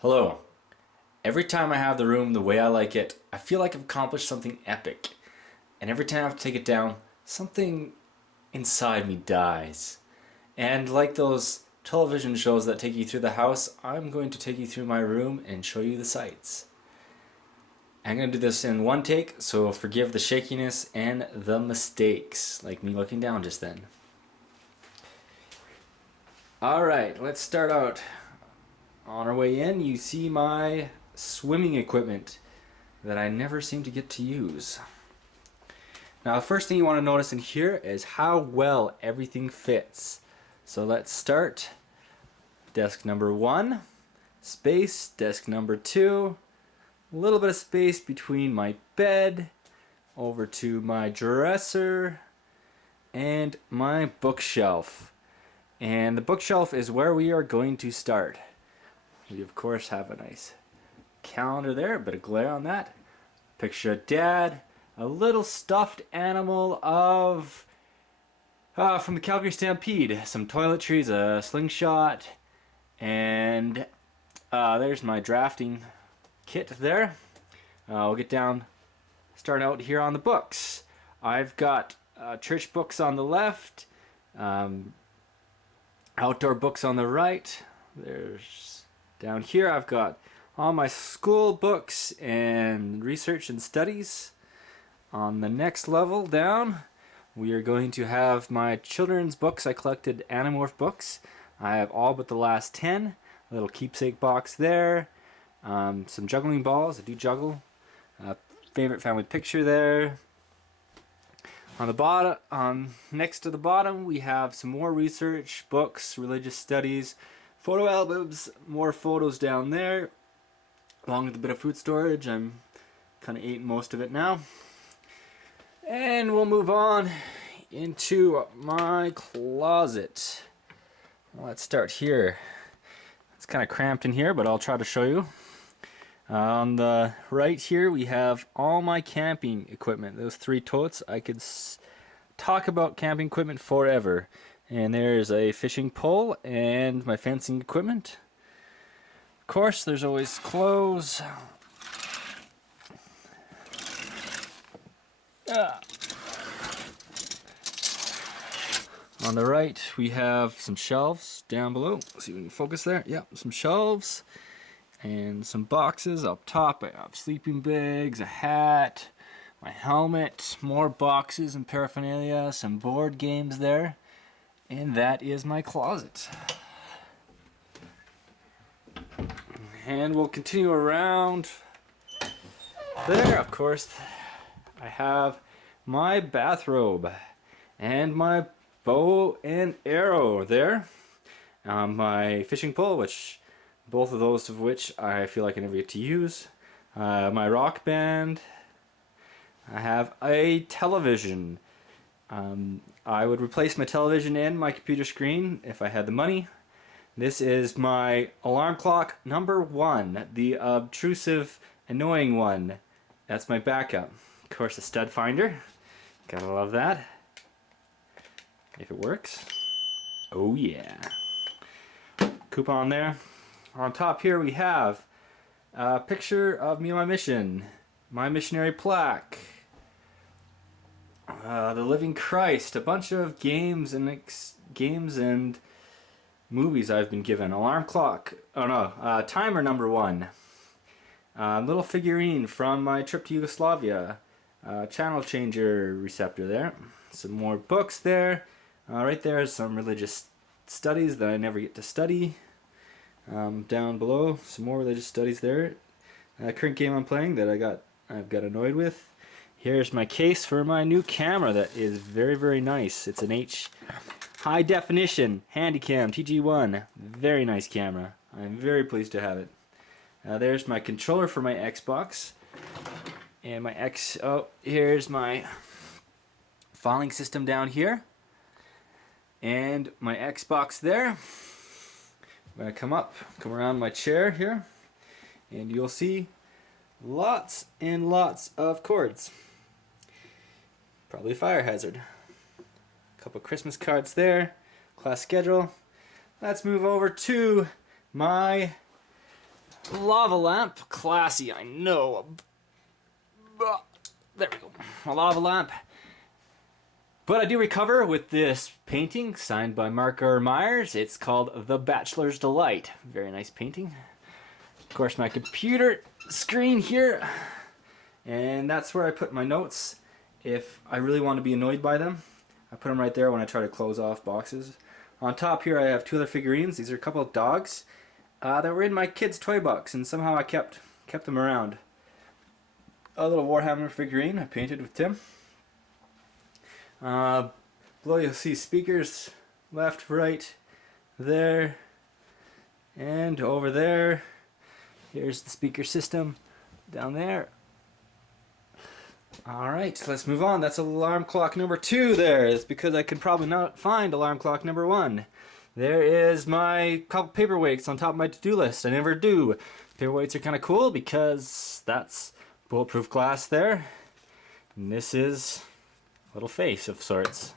Hello. Every time I have the room the way I like it, I feel like I've accomplished something epic. And every time I have to take it down, something inside me dies. And like those television shows that take you through the house, I'm going to take you through my room and show you the sights. I'm going to do this in one take, so forgive the shakiness and the mistakes, like me looking down just then. Alright, let's start out. On our way in, you see my swimming equipment that I never seem to get to use. Now, the first thing you want to notice in here is how well everything fits. So let's start. Desk number 1, space. Desk number 2, a little bit of space between my bed, over to my dresser, and my bookshelf. And the bookshelf is where we are going to start. We of course have a nice calendar there, a bit of glare on that. Picture of Dad, a little stuffed animal of from the Calgary Stampede, some toiletries, a slingshot, and there's my drafting kit there. We'll get down, start out here on the books. I've got church books on the left, outdoor books on the right. There's down here I've got all my school books and research and studies. On the next level down, we are going to have my children's books. I collected Animorph books. I have all but the last 10. A little keepsake box there. Some juggling balls. I do juggle. Favorite family picture there. On the bottom, next to the bottom, we have some more research books, religious studies, photo albums, more photos down there, along with a bit of food storage. I'm kind of eating most of it now. And we'll move on into my closet. Let's start here. It's kind of cramped in here, but I'll try to show you. On the right here, we have all my camping equipment. Those 3 totes. I could talk about camping equipment forever. And there's a fishing pole and my fencing equipment. Of course, there's always clothes. On the right, we have some shelves down below. Let's see if we can focus there. Yep, some shelves and some boxes. Up top, I have sleeping bags, a hat, my helmet, more boxes and paraphernalia, some board games there. And that is my closet. And we'll continue around there. Of course, I have my bathrobe and my bow and arrow there. My fishing pole, which both of those of which I feel like I never get to use. My rock band. I have a television. I would replace my television and my computer screen if I had the money. This is my alarm clock number 1, the obtrusive, annoying one. That's my backup. Of course, a stud finder. Gotta love that. If it works. Oh yeah. Coupon there. On top here we have a picture of me on my mission. My missionary plaque. The Living Christ, a bunch of games and movies I've been given. Alarm clock, timer number 1. Little figurine from my trip to Yugoslavia. Channel changer receptor there. Some more books there. Right there is some religious studies that I never get to study. Down below, some more religious studies there. Current game I'm playing that I've got annoyed with. Here's my case for my new camera that is very, very nice. It's an high definition Handycam TG1. Very nice camera. I'm very pleased to have it. There's my controller for my Xbox. And here's my filing system down here. And my Xbox there. I'm going to come around my chair here. And you'll see lots and lots of cords. Probably a fire hazard. A couple Christmas cards there. Class schedule. Let's move over to my lava lamp. Classy, I know. There we go. A lava lamp. But I do recover with this painting signed by Mark R. Myers. It's called The Bachelor's Delight. Very nice painting. Of course, my computer screen here. And that's where I put my notes. If I really want to be annoyed by them, I put them right there when I try to close off boxes. On top here I have two other figurines. These are a couple of dogs that were in my kid's toy box, and somehow I kept them around. A little Warhammer figurine I painted with Tim. Below you'll see speakers, left, right, there, and over there. Here's the speaker system down there. Alright, let's move on. That's alarm clock number 2 there. It's because I could probably not find alarm clock number 1. There is my couple paperweights on top of my to-do list. I never do. Paperweights are kind of cool because that's bulletproof glass there. And this is a little face of sorts.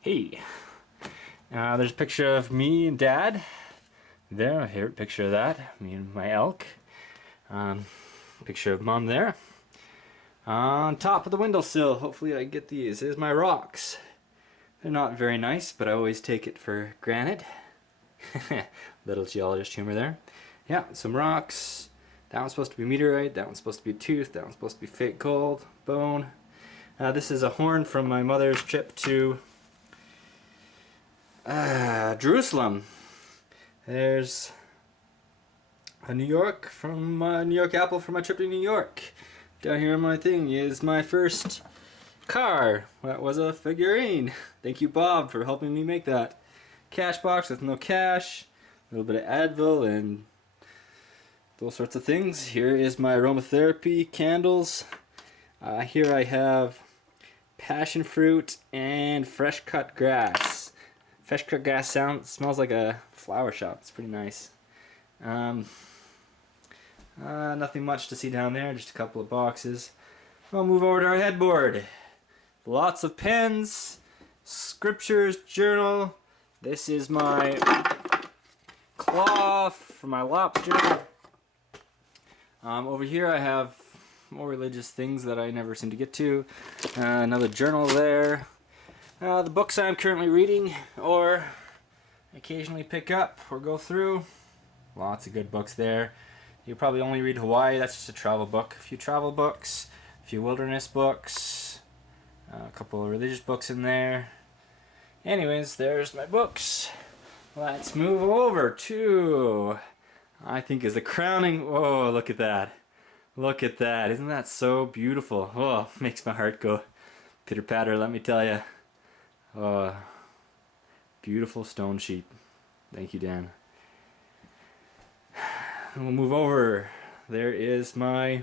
Hey. There's a picture of me and Dad. There, here, picture of that. Me and my elk. Picture of Mom there. On top of the windowsill, hopefully I get these, is my rocks. They're not very nice, but I always take it for granted. Little geologist humor there. Yeah, some rocks. That one's supposed to be meteorite, that one's supposed to be a tooth, that one's supposed to be fake gold, bone. This is a horn from my mother's trip to Jerusalem. There's a New York apple from my trip to New York. Down here on my thing is my first car. That was a figurine. Thank you, Bob, for helping me make that. Cash box with no cash. A little bit of Advil and those sorts of things. Here is my aromatherapy candles. Here I have passion fruit and fresh cut grass. Fresh cut grass smells like a flower shop. It's pretty nice. Nothing much to see down there, just a couple of boxes. We'll move over to our headboard. Lots of pens, scriptures, journal. This is my cloth for my lobster. Over here I have more religious things that I never seem to get to. Another journal there. The books I'm currently reading or occasionally pick up or go through. Lots of good books there. You probably only read Hawaii, that's just a travel book. A few travel books, a few wilderness books, a couple of religious books in there. Anyways, there's my books. Let's move over to, I think is the crowning, oh, look at that. Look at that, isn't that so beautiful? Oh, makes my heart go pitter patter, let me tell you. Oh, beautiful stone sheep. Thank you, Dan. We'll move over. There is my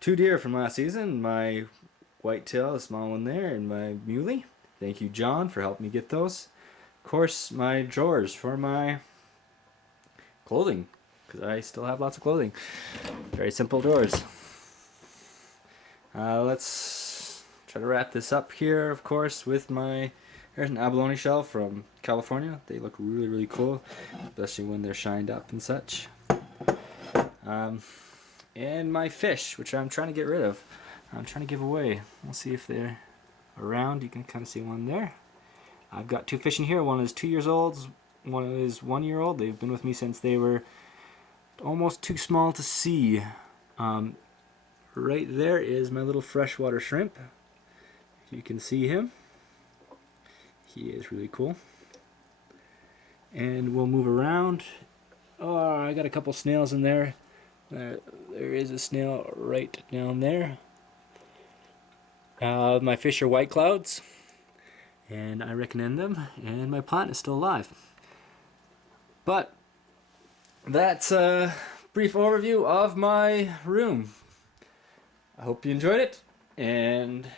2 deer from last season. My whitetail, a small one there, and my muley. Thank you, John, for helping me get those. Of course, my drawers for my clothing, because I still have lots of clothing. Very simple drawers. Let's try to wrap this up here, of course, with my... Here's an abalone shell from California. They look really, really cool, especially when they're shined up and such. And my fish, which I'm trying to get rid of. I'm trying to give away. We'll see if they're around. You can kind of see one there. I've got 2 fish in here. One is 2 years old. One is 1 year old. They've been with me since they were almost too small to see. Right there is my little freshwater shrimp. You can see him. He is really cool. And we'll move around. Oh, I got a couple snails in there. There is a snail right down there. My fish are white clouds, and I recommend them. And my plant is still alive. But that's a brief overview of my room. I hope you enjoyed it, and